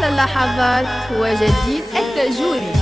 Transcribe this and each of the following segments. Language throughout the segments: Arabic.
أحلى اللحظات هو جديد التاجوري.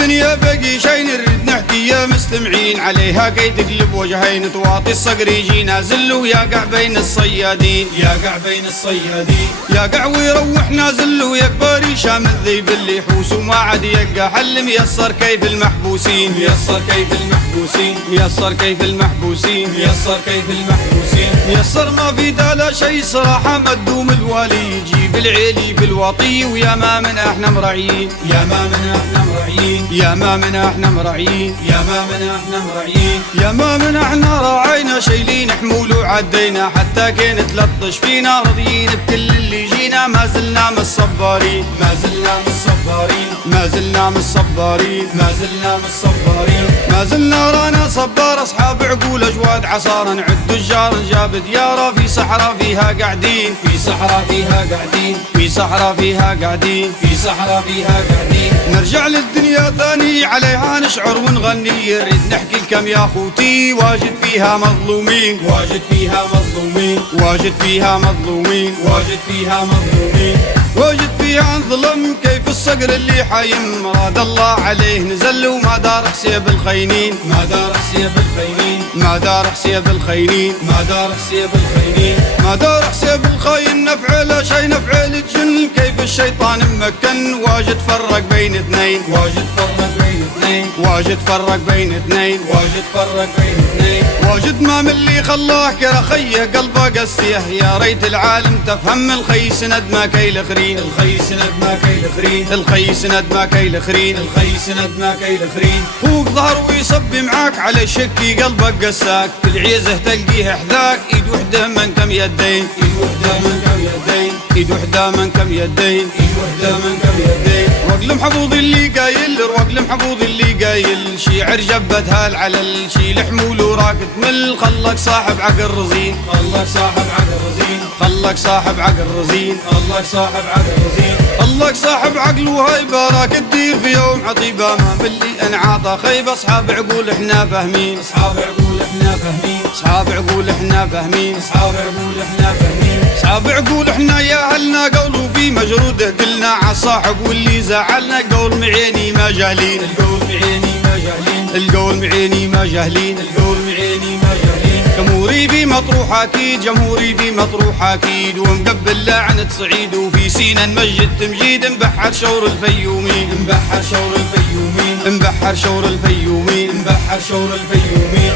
الدنيا باقي شي نرد نحكي يا مستمعين عليها كي تقلب وجهين تواطي الصقر يجي نازل ويقع بين الصيادين، يقع بين الصيادين، يقع ويروح نازل ويكبر يشام الذيب اللي يحوس وما عاد يلقى حل. ميسر كيف المحبوسين، ميسر كيف المحبوسين، ميسر كيف المحبوسين، ميسر كيف المحبوسين، ميسر ما في دالا شي صراحة مدوم الوالي يجيب العيلي في الوطي ويا ما من احنا مرعيين، يا ما من احنا مرعيين، يا ما من احنا مرعيين، يا ما من احنا مرعيين، يا ما من احنا راعينا شايلين حمول وعدينا حتى كانت تلطش فينا راضيين بكل اللي جينا. ما زلنا من الصبارين، ما زلنا من الصبارين، ما زلنا من الصبارين، ما زلنا من الصبارين، ما زلنا رانا صبار اصحاب عقول اجواد عصارى نعد الجار نجاب ديارة في صحراء فيها قاعدين، في صحراء فيها قاعدين، في صحراء فيها قاعدين، في صحراء فيها قاعدين. نرجع للدنيا ثاني عليها نشعر ونغني نريد نحكي الكم يا خوتي واجد فيها مظلومين، واجد فيها مظلومين، واجد فيها مظلومين، واجد فيها مظلومين، واجد فيها انظلم كيف الصقر اللي حايم مراد الله عليه نزل وما دار حسيب الخينين، ما دار حسيب الخينين، ما دار حسيب الخينين، ما دار حسيب الخينين، ما دار حسيب الخاين نفعل شي نفعل الجن كيف الشيطان ممكن واجد فرق بين اثنين، واجد فرق بين اثنين، واجد فرق بين اثنين، واجد فرق بين اثنين، واجد ما من اللي خلاه كره خيه قلبه قسيه. يا ريت العالم تفهم الخي سند ما كي الاخرين، الخي سند ما كي الاخرين، الخي سند ما كي الاخرين، الخي سند ما كي الاخرين. خوك ظهر ويصبي معاك على شكي قلبك قساك في العيزه تلقيه حذاك ايد وحده من كم يدين، ايد وحده من كم يدين، ايد وحده من كم يدين، ايد وحده من كم يدين. وقل محفوظ اللي قايل، وقل محفوظ اللي قايل شيعر جبتها العلل شيل حمول وراك تمل. خلك صاحب عقل رزين، خلك صاحب عقل رزين، خلك صاحب عقل رزين، خلك صاحب عقل رزين، خلك صاحب عقل وهاي براك تدير في يوم عطيبه ما باللي انعطى خيبه. اصحاب عقول احنا فاهمين، اصحاب عقول احنا فاهمين، اصحاب عقول احنا فاهمين، اصحاب عقول احنا فاهمين، اصحاب عقول احنا يا هلنا قولوا في مجروده قلنا عالصاحب واللي زعلنا قول معيني ما جاهلين، القول معيني ما جاهلين، القول معيني ما جاهلين، القول معيني ما جاهلين. جمهوري في مطروح اكيد، جمهوري في مطروح اكيد ومقبل لعنة صعيد وفي سينا نمجد تمجيد نبحر شور الفيومين، نبحر شور الفيومين، نبحر شور الفيومين، نبحر شور الفيومين،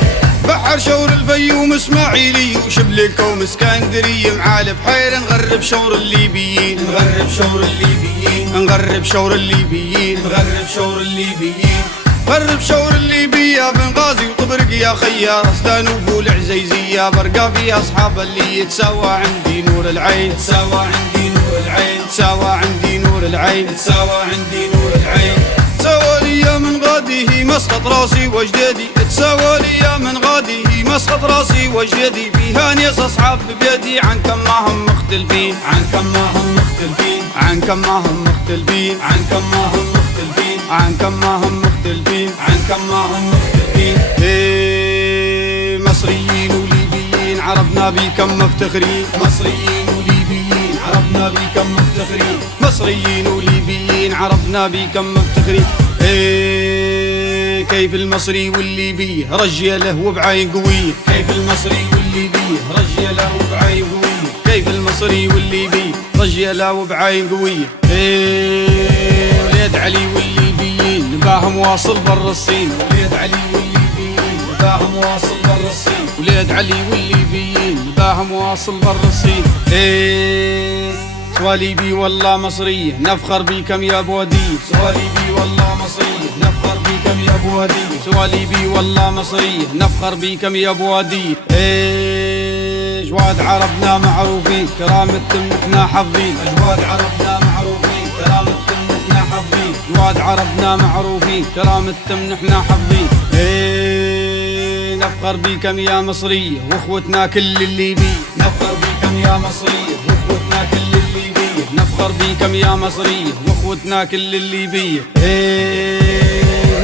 بحر شور الفيوم اسماعيلي وشبلك ومسكندرية مع البحير نغرب شور الليبيين، نغرب شور الليبيين، نغرب شور الليبيين، نغرب شور الليبيين، غرب شور الليبية بنغازي وطبرق يا خيار اسلان وفول عزيزية برقى فيها اصحاب اللي يتساوى عندي نور العين، تساوى عندي نور العين، تساوى عندي نور العين، تساوى عندي نور العين. تساوى لي من غاديه مسقط راسي وجدادي، تساوى لي من غاديه مسقط راسي وجدادي. فيها ناس اصحاب ببيدي عن كم ما هم مختلفين، عن كم ما هم مختلفين، عن كم ما هم مختلفين، عن كم ما هم مختلفين، عن كم ما هم مختلفين، عن كم ما هم مختلفين. إيه مصريين وليبيين عربنا بكم مفتخرين، مصريين وليبيين عربنا بكم مفتخرين، مصريين وليبيين عربنا بكم مفتخرين. إيه كيف المصري والليبي رجاله وبعين قوية، كيف المصري والليبي رجاله وبعين قوية، كيف المصري والليبي رجاله وبعين قوية. إيه ولاد علي والليبيين نباهم واصل بر الصين، ولاد علي والليبيين نباهم واصل بر الصين، ولاد علي والليبيين نباهم واصل بر الصين. إيه سواليبي والله مصرية نفخر بكم يا بوادية، سواليبي والله مصرية نفخر بكم يا بوادية، سواليبي والله مصرية نفخر بكم يا بوادية. إيه جواد عربنا معروفين كرامتهم نحنا حافظين، جواد عربنا معروفين كرامتهم نحنا حافظين، جواد عربنا معروفين كرامتهم نحنا حافظين. إيه نفخر بكم يا مصرية واخوتنا كل الليبية، نفخر بكم يا مصرية واخوتنا كل الليبية، نفخر بيكم يا مصرية واخوتنا كل الليبية.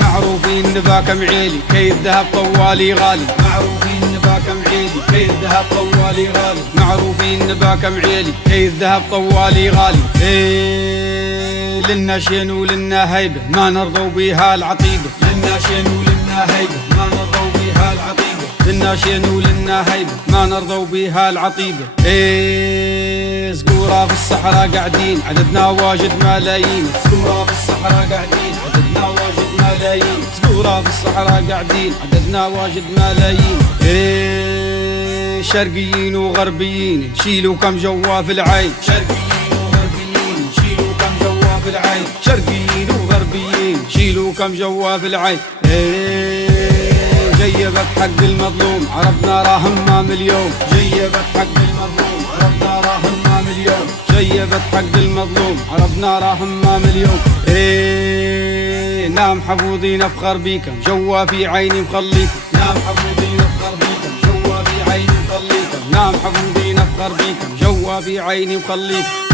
معروفين نباكم عيلي كي الذهب طوالي غالي. معروفين نباكم عيلي كي الذهب طوالي غالي. معروفين نباكم عيلي كي الذهب طوالي غالي. لنا شين ولنا هيبة ما نرضوا بيها العطيبة. لنا شين ولنا هيبة ما نرضوا بيها العطيبة. لنا شين ولنا هيبة ما نرضوا بيها العطيبة. سقورة في الصحراء قاعدين عددنا واجد ملايين. سقورة في الصحراء قاعدين عددنا واجد ملايين. سقورة في الصحراء قاعدين عددنا واجد ملايين. شرقيين وغربيين نشيلوا كم جوا في العين. شرقيين وغربيين نشيلوا كم جوا في العين. شرقيين وغربيين نشيلوا كم جوا في العين. جيبت حق المظلوم عربنا راهم مليون. جيبت حق المظلوم عربنا راهم مليون. جيبت حق المظلوم عربنا راهم مليون. نام حفوظين افخر بيكم جوا في عيني مخليكم. نام حفوظين افخر بيكم جوا في عيني مخليكم. نام حفوظين افخر بيكم جوا في عيني مخليكم.